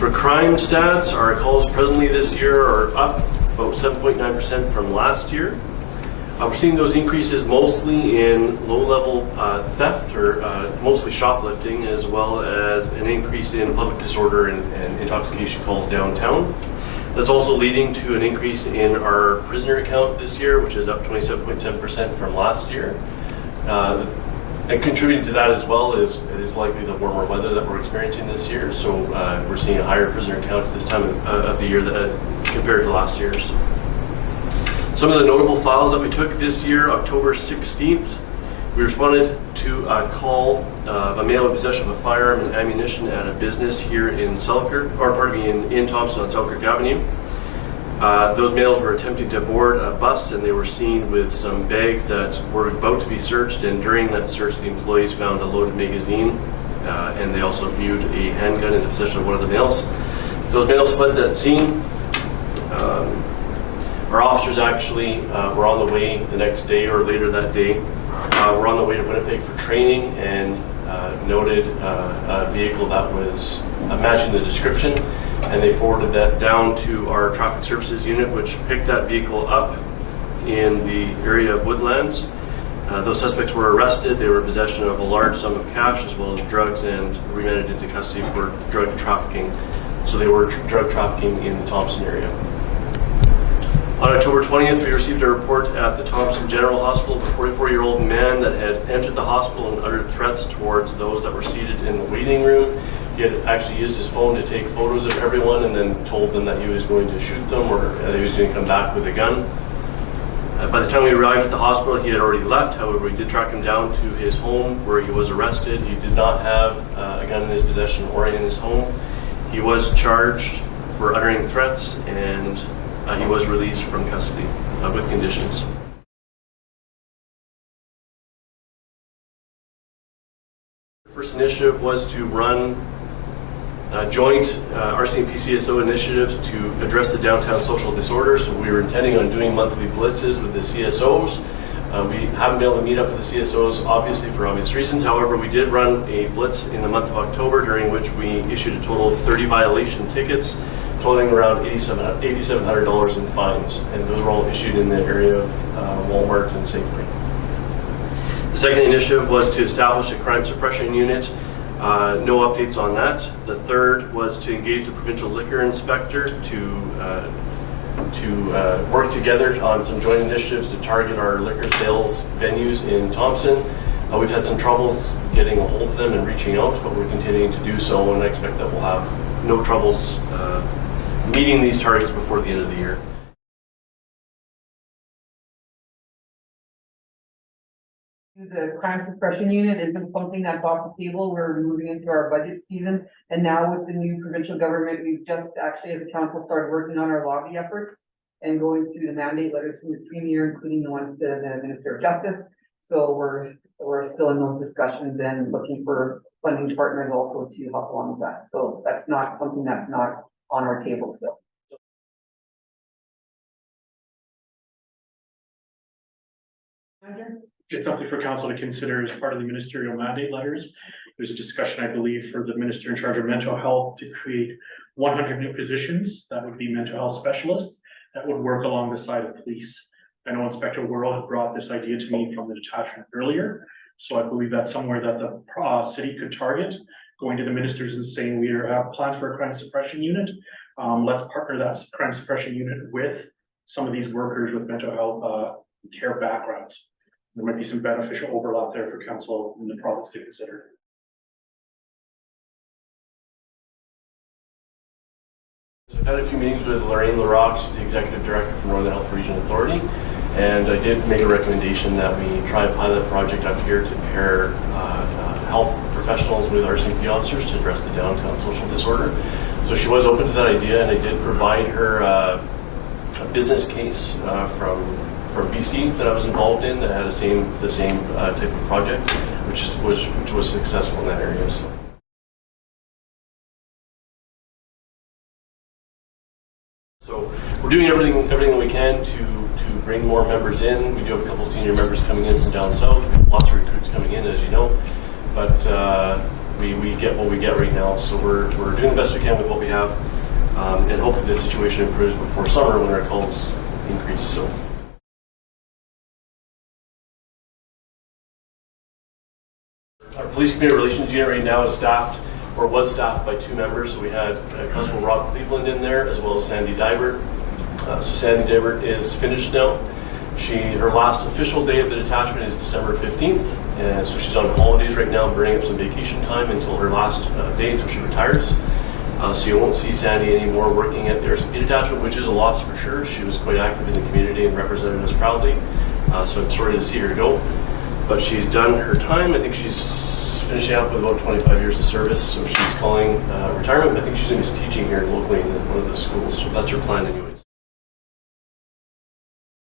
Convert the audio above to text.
For crime stats, our calls presently this year are up about 7.9% from last year. We're seeing those increases mostly in low-level theft or mostly shoplifting, as well as an increase in public disorder and intoxication calls downtown. That's also leading to an increase in our prisoner count this year, which is up 27.7% from last year. And contributing to that as well is likely the warmer weather that we're experiencing this year. So we're seeing a higher prisoner count at this time of the year compared to last year's. Some of the notable files that we took this year, October 16th, we responded to a call of a male in possession of a firearm and ammunition at a business here in Selkirk, or pardon me, in Thompson on Selkirk Avenue. Those males were attempting to board a bus, and they were seen with some bags that were about to be searched, and during that search the employees found a loaded magazine, and they also viewed a handgun in the possession of one of the males. Those males fled that scene. Our officers actually were on the way the next day or later that day. We're on the way to Winnipeg for training and noted a vehicle that was matching the description, and they forwarded that down to our traffic services unit, which picked that vehicle up in the area of Woodlands. Those suspects were arrested. They were in possession of a large sum of cash as well as drugs, and remanded into custody for drug trafficking. So they were drug trafficking in the Thompson area. On October 20th, we received a report at the Thompson General Hospital of a 44-year-old man that had entered the hospital and uttered threats towards those that were seated in the waiting room. He had actually used his phone to take photos of everyone and then told them that he was going to shoot them or that he was going to come back with a gun. By the time we arrived at the hospital, he had already left. However, we did track him down to his home where he was arrested. He did not have a gun in his possession or in his home. He was charged for uttering threats, and he was released from custody with conditions. The first initiative was to run joint RCMP CSO initiatives to address the downtown social disorders. So we were intending on doing monthly blitzes with the CSOs. We haven't been able to meet up with the CSOs, obviously, for obvious reasons. However, we did run a blitz in the month of October, during which we issued a total of 30 violation tickets, totaling around $8,700 in fines, and those were all issued in the area of Walmart and Safeway. The second initiative was to establish a crime suppression unit. No updates on that. The third was to engage the provincial liquor inspector to work together on some joint initiatives to target our liquor sales venues in Thompson. We've had some troubles getting a hold of them and reaching out, but we're continuing to do so, and I expect that we'll have no troubles meeting these targets before the end of the year. The crime suppression unit isn't something that's off the table. We're moving into our budget season, and now with the new provincial government, we've just actually as a council started working on our lobby efforts and going through the mandate letters from the Premier, including the ones to the Minister of Justice. So we're still in those discussions and looking for funding partners also to help along with that. So that's not something that's not on our table still. It's something for council to consider as part of the ministerial mandate letters. There's a discussion, I believe, for the minister in charge of mental health to create 100 new positions that would be mental health specialists that would work along the side of police. I know Inspector Werrell had brought this idea to me from the detachment earlier, so I believe that's somewhere that the city could target, going to the ministers and saying we have plans for a crime suppression unit. Let's partner that crime suppression unit with some of these workers with mental health care backgrounds. There might be some beneficial overlap there for council in the province to consider. So I've had a few meetings with Lorraine LaRock, she's the Executive Director for Northern Health Regional Authority, and I did make a recommendation that we try a pilot project up here to pair health professionals with RCMP officers to address the downtown social disorder. So she was open to that idea, and I did provide her a business case from BC that I was involved in that had the same type of project, which was successful in that area. So we're doing everything that we can to bring more members in. We do have a couple of senior members coming in from down south. We have lots of recruits coming in, as you know. But we get what we get right now. So we're doing the best we can with what we have, and hopefully the situation improves before summer when our calls increase. So. Our police community relations unit right now is staffed, or was staffed, by 2 members. So we had Constable Rob Cleveland in there, as well as Sandy Dybert. So Sandy Dybert is finished now. Her last official day of the detachment is December 15th, and so she's on holidays right now, burning up some vacation time until her last day, until she retires. So you won't see Sandy anymore working at the RCMP detachment, which is a loss for sure. She was quite active in the community and represented us proudly. So I'm sorry to see her go. But she's done her time. I think she's finishing up with about 25 years of service, so she's calling retirement. I think she's going to be teaching here locally in one of the schools, so that's her plan anyways.